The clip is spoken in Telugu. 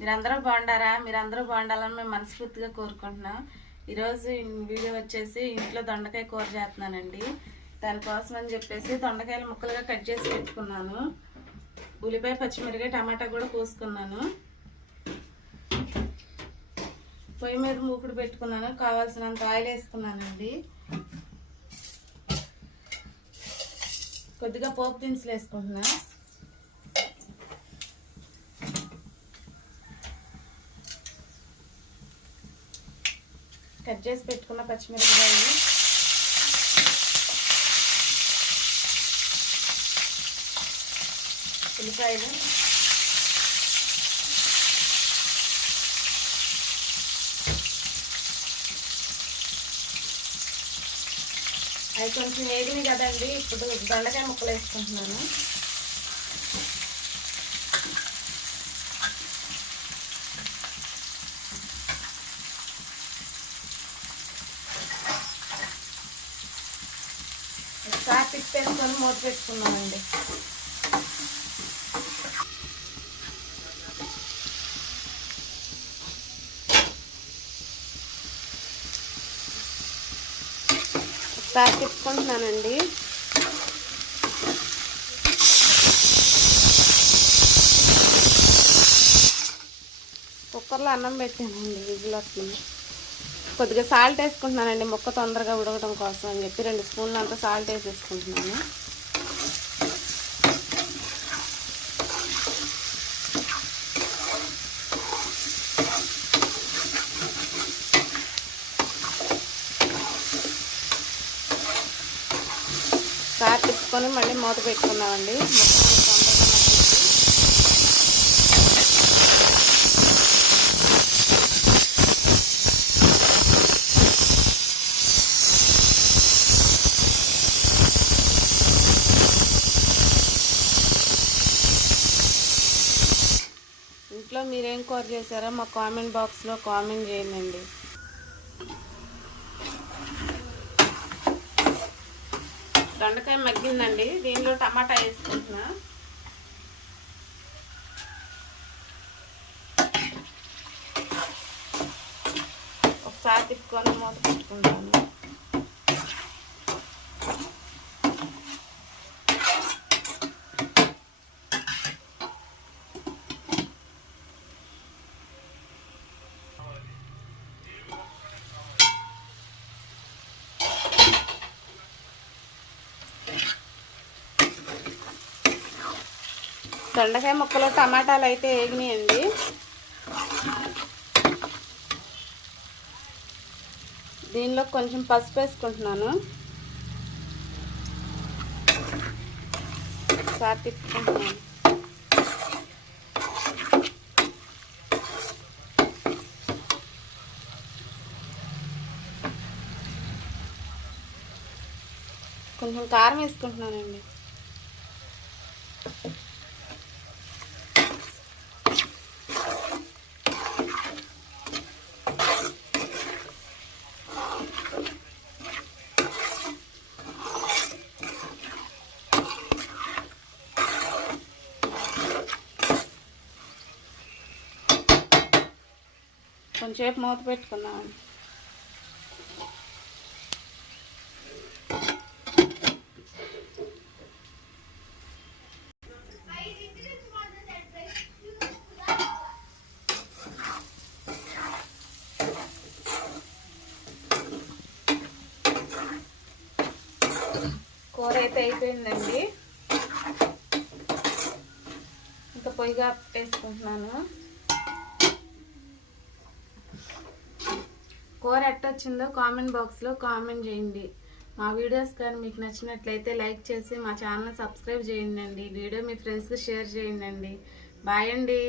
మీరందరూ బాగుండారా? మీరందరూ బాగుండాలని మేము మనస్ఫూర్తిగా కోరుకుంటున్నాం. ఈరోజు వీడియో వచ్చేసి ఇంట్లో దొండకాయ కూర చేస్తున్నానండి. దానికోసం అని చెప్పేసి దొండకాయలు ముక్కలుగా కట్ చేసి పెట్టుకున్నాను. ఉల్లిపాయ, పచ్చిమిరకాయ, టమాటా కూడా కోసుకున్నాను. పొయ్యి మీద మూకుడు పెట్టుకున్నాను. కావాల్సినంత ఆయిల్ వేసుకున్నానండి. కొద్దిగా పోపు దినుసులు వేసుకుంటున్నా. కట్ చేసి పెట్టుకున్న పచ్చిమిరపకాయలు, ఉల్లిపాయలు, అవి కొంచెం వేగినాయి కదండి. ఇప్పుడు దొండకాయ ముక్కలు వేసుకుంటున్నాను. ఒకసారి తిప్పేసుకొని మూత పెట్టుకున్నామండి. ఒకసారి తిప్పుకుంటున్నానండి. కుక్కర్లో అన్నం పెట్టానండి విజిల్లోకి. కొద్దిగా సాల్ట్ వేసుకుంటున్నానండి ముక్క తొందరగా ఉడకడం కోసం అని చెప్పి 2 స్పూన్లు అంతా సాల్ట్ వేసేసుకుంటున్నాను. సార్ తిప్పుకొని మళ్ళీ మూత పెట్టుకున్నామండి. ఇంట్లో మీరేం కూర చేశారో మా కామెంట్ బాక్స్లో కామెంట్ చేయండి. దొండకాయ మగ్గిందండి. దీనిలో టమాటా వేసుకుంటున్నా. ఒకసారి తిప్పుకొని మూత పెట్టుకుంటాను. దొండకాయ ముక్కలు టమాటాలు అయితే వేగినాయండి. దీనిలో కొంచెం పసుపు వేసుకుంటున్నాను. ఒకసారి తిప్పుకుంటున్నాను. కొంచెం కారం వేసుకుంటున్నానండి. కొంచెంసేపు మూత పెట్టుకున్నామండి. కూర అయితే అయిపోయిందండి. ఇంకా పొయ్యిగా వేసుకుంటున్నాను. కూర ఎట్టొచ్చిందో కామెంట్ బాక్స్లో కామెంట్ చేయండి. మా వీడియోస్ కానీ మీకు నచ్చినట్లయితే లైక్ చేసి మా ఛానల్ సబ్స్క్రైబ్ చేయండి. వీడియో మీ ఫ్రెండ్స్కి షేర్ చేయండి. బాయ్ అండి.